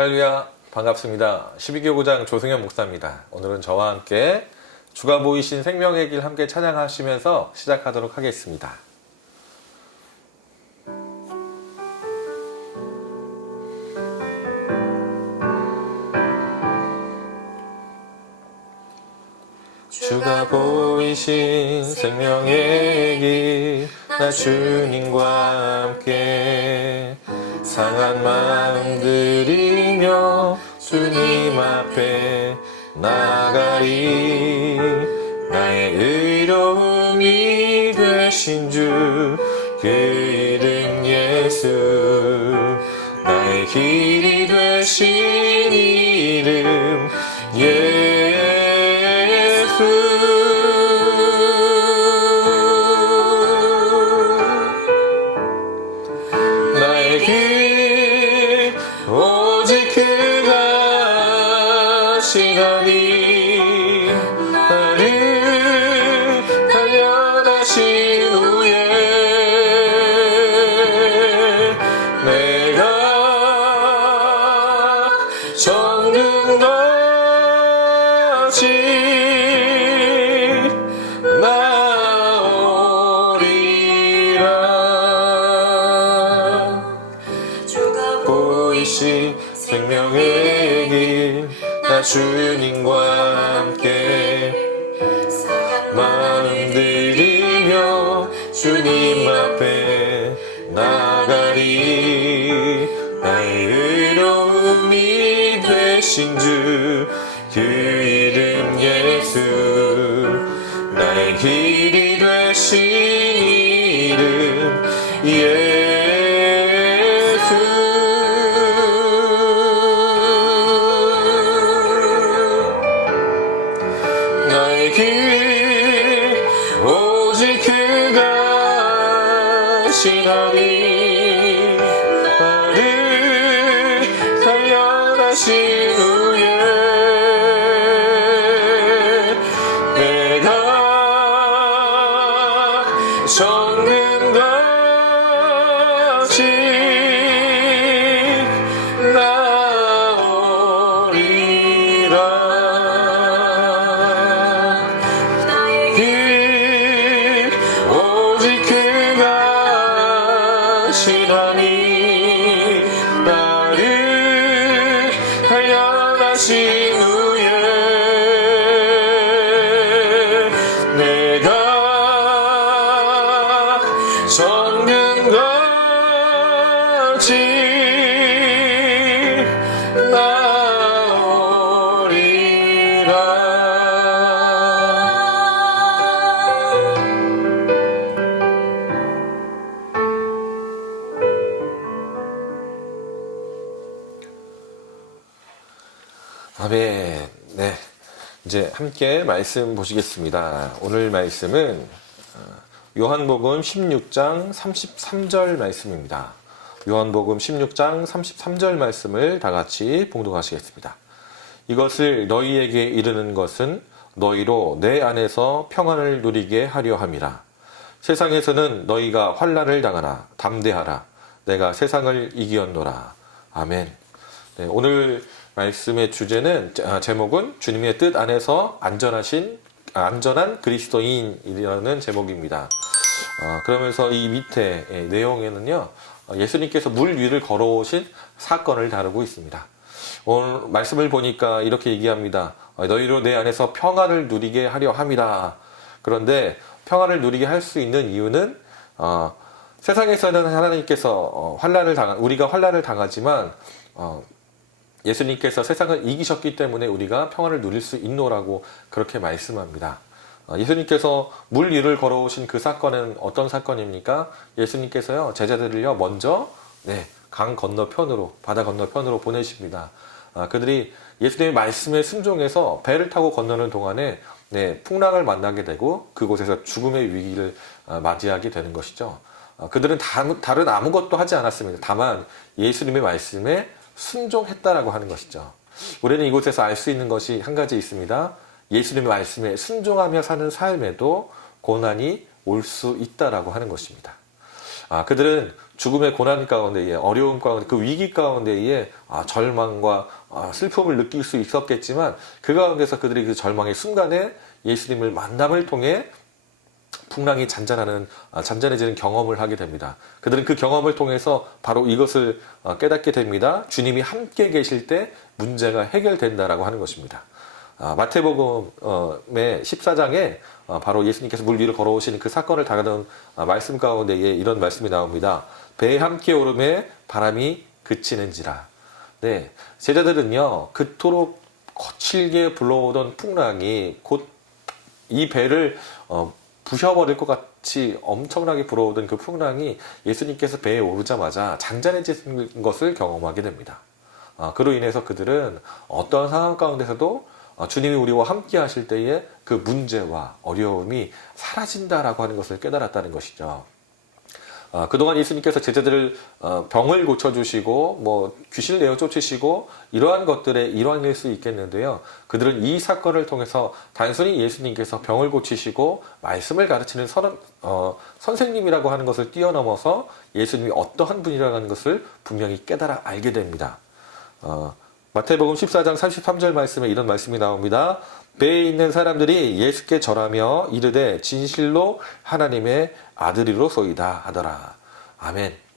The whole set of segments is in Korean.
할렐루야 반갑습니다. 12교구장 조승현 목사입니다. 오늘은 저와 함께 주가 보이신 생명의 길 함께 찬양하시면서 시작하도록 하겠습니다. 주가 보이신 생명의 길, 나 주님과 함께 상한 마음 들이 그 이름 예수 마음 들이며 주님 앞에 나가리. 나의 의로움이 되신 주 그 이름 예수. 나의 길이 되신 이름 예수. 나의 길 그가 시나니 나를 살려하신 후에 내가 정금같이 나오리라 이제 함께 말씀 보시겠습니다. 오늘 말씀은 어, 요한복음 16장 33절 말씀입니다. 요한복음 16장 33절 말씀을 다 같이 봉독하시겠습니다. 이것을 너희에게 이르는 것은 너희로 내 안에서 평안을 누리게 하려 함이라. 세상에서는 너희가 환란을 당하나 담대하라. 내가 세상을 이기었노라. 아멘. 네, 오늘 말씀의 주제는 아, 제목은 주님의 뜻 안에서 안전하신 아, 안전한 그리스도인이라는 제목입니다. 어, 그러면서 이 밑에 예, 내용에는요 어, 예수님께서 물 위를 걸어오신 사건을 다루고 있습니다. 오늘 말씀을 보니까 이렇게 얘기합니다. 어, 너희로 내 안에서 평안을 누리게 하려 함이라. 그런데 평안을 누리게 할 수 있는 이유는 어, 세상에서는 하나님께서 어, 환란을 당 우리가 환란을 당하지만 어, 예수님께서 세상을 이기셨기 때문에 우리가 평안을 누릴 수 있노라고 그렇게 말씀합니다. 어, 예수님께서 물 위를 걸어오신 그 사건은 어떤 사건입니까? 예수님께서요 제자들을요 먼저 네, 강 건너편으로 바다 건너편으로 보내십니다. 아, 그들이 예수님의 말씀에 순종해서 배를 타고 건너는 동안에 네, 풍랑을 만나게 되고 그곳에서 죽음의 위기를 아, 맞이하게 되는 것이죠. 아, 그들은 다, 다른 아무것도 하지 않았습니다. 다만 예수님의 말씀에 순종했다라고 하는 것이죠. 우리는 이곳에서 알 수 있는 것이 한 가지 있습니다. 예수님의 말씀에 순종하며 사는 삶에도 고난이 올 수 있다라고 하는 것입니다. 아, 그들은 죽음의 고난 가운데에 어려움 가운데 그 위기 가운데에 아, 절망과 아, 슬픔을 느낄 수 있었겠지만 그 가운데서 그들이 그 절망의 순간에 예수님을 만남을 통해 풍랑이 잔잔하는 아, 잔잔해지는 경험을 하게 됩니다. 그들은 그 경험을 통해서 바로 이것을 어, 깨닫게 됩니다. 주님이 함께 계실 때 문제가 해결된다라고 하는 것입니다. 아, 마태복음의 14장에 어, 바로 예수님께서 물 위를 걸어오시는 그 사건을 다루는 아, 말씀 가운데에 이런 말씀이 나옵니다. 배에 함께 오름에 바람이 그치는지라. 네, 제자들은요 그토록 거칠게 불러오던 풍랑이 곧 이 배를 어, 부셔버릴 것 같이 엄청나게 불어오던 그 풍랑이 예수님께서 배에 오르자마자 잔잔해진 것을 경험하게 됩니다. 아, 그로 인해서 그들은 어떠한 상황 가운데서도 어, 주님이 우리와 함께 하실 때에 그 문제와 어려움이 사라진다라고 하는 것을 깨달았다는 것이죠. 아, 그동안 예수님께서 제자들을 어, 병을 고쳐주시고 뭐 귀신을 내어 쫓으시고 이러한 것들의 일환일 수 있겠는데요. 그들은 이 사건을 통해서 단순히 예수님께서 병을 고치시고 말씀을 가르치는 선, 어, 선생님이라고 하는 것을 뛰어넘어서 예수님이 어떠한 분이라는 것을 분명히 깨달아 알게 됩니다. 어, 마태복음 14장 33절 말씀에 이런 말씀이 나옵니다. 배에 있는 사람들이 예수께 절하며 이르되 진실로 하나님의 아들이로소이다 하더라. 아멘.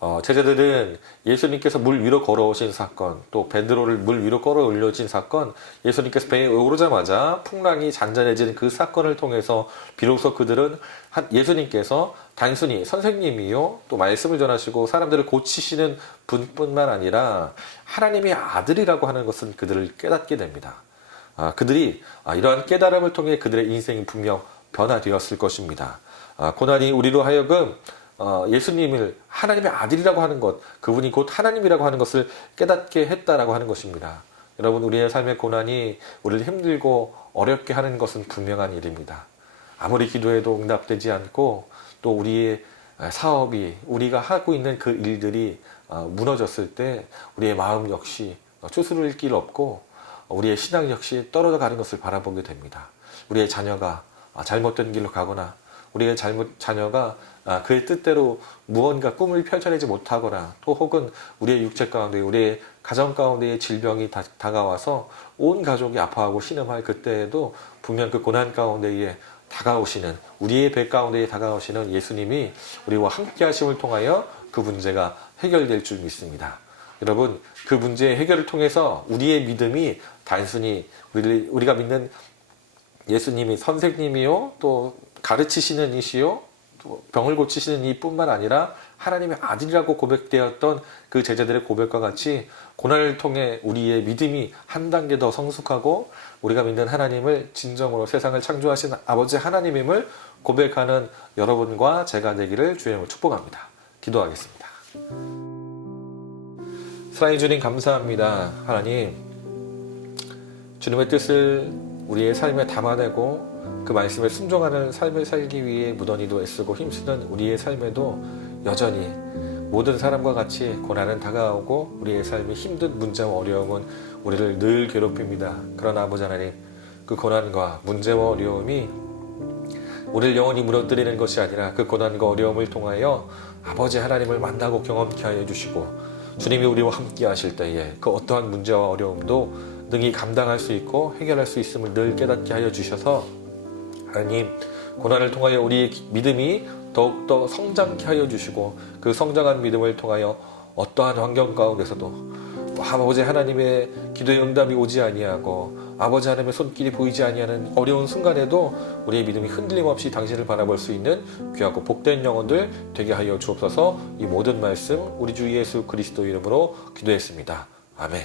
어, 제자들은 예수님께서 물 위로 걸어오신 사건, 또 베드로를 물 위로 걸어 올려진 사건, 예수님께서 배에 오르자마자 풍랑이 잔잔해지는 그 사건을 통해서 비로소 그들은 한- 예수님께서 단순히 선생님이요, 또 말씀을 전하시고 사람들을 고치시는 분뿐만 아니라 하나님의 아들이라고 하는 것은 그들을 깨닫게 됩니다. 아, 그들이 아, 이러한 깨달음을 통해 그들의 인생이 분명 변화되었을 것입니다. 아, 고난이 우리로 하여금 어, 예수님을 하나님의 아들이라고 하는 것, 그분이 곧 하나님이라고 하는 것을 깨닫게 했다라고 하는 것입니다. 여러분, 우리의 삶의 고난이 우리를 힘들고 어렵게 하는 것은 분명한 일입니다. 아무리 기도해도 응답되지 않고 또 우리의 사업이 우리가 하고 있는 그 일들이 어, 무너졌을 때 우리의 마음 역시 추스를 길 없고 우리의 신앙 역시 떨어져 가는 것을 바라보게 됩니다. 우리의 자녀가 아, 잘못된 길로 가거나 우리의 잘못 자녀가 아, 그의 뜻대로 무언가 꿈을 펼쳐내지 못하거나 또 혹은 우리의 육체 가운데 우리의 가정 가운데의 질병이 다, 다가와서 온 가족이 아파하고 신음할 그때에도 분명 그 고난 가운데에 다가오시는 우리의 배 가운데에 다가오시는 예수님이 우리와 함께 하심을 통하여 그 문제가 해결될 줄 믿습니다. 여러분 그 문제의 해결을 통해서 우리의 믿음이 단순히 우리, 우리가 믿는 예수님이 선생님이요 또 가르치시는 이시요 또 병을 고치시는 이뿐만 아니라 하나님의 아들이라고 고백되었던 그 제자들의 고백과 같이 고난을 통해 우리의 믿음이 한 단계 더 성숙하고 우리가 믿는 하나님을 진정으로 세상을 창조하신 아버지 하나님임을 고백하는 여러분과 제가 되기를 주의 이름으로 축복합니다. 기도하겠습니다. 사랑해 주님 감사합니다. 하나님 주님의 뜻을 우리의 삶에 담아내고 그 말씀에 순종하는 삶을 살기 위해 무던히도 애쓰고 힘쓰는 우리의 삶에도 여전히 모든 사람과 같이 고난은 다가오고 우리의 삶이 힘든 문제와 어려움은 우리를 늘 괴롭힙니다. 그러나 아버지 하나님 그 고난과 문제와 어려움이 우리를 영원히 무너뜨리는 것이 아니라 그 고난과 어려움을 통하여 아버지 하나님을 만나고 경험케 하여 주시고 주님이 우리와 함께 하실 때에 그 어떠한 문제와 어려움도 능히 감당할 수 있고 해결할 수 있음을 늘 깨닫게 하여 주셔서 하나님 고난을 통하여 우리의 믿음이 더욱더 성장케 하여 주시고 그 성장한 믿음을 통하여 어떠한 환경 가운데서도 아버지 하나님의 기도의 응답이 오지 아니하고 아버지 하나님의 손길이 보이지 아니하는 어려운 순간에도 우리의 믿음이 흔들림 없이 당신을 바라볼 수 있는 귀하고 복된 영혼들 되게 하여 주옵소서 이 모든 말씀 우리 주 예수 그리스도 이름으로 기도했습니다. 아멘.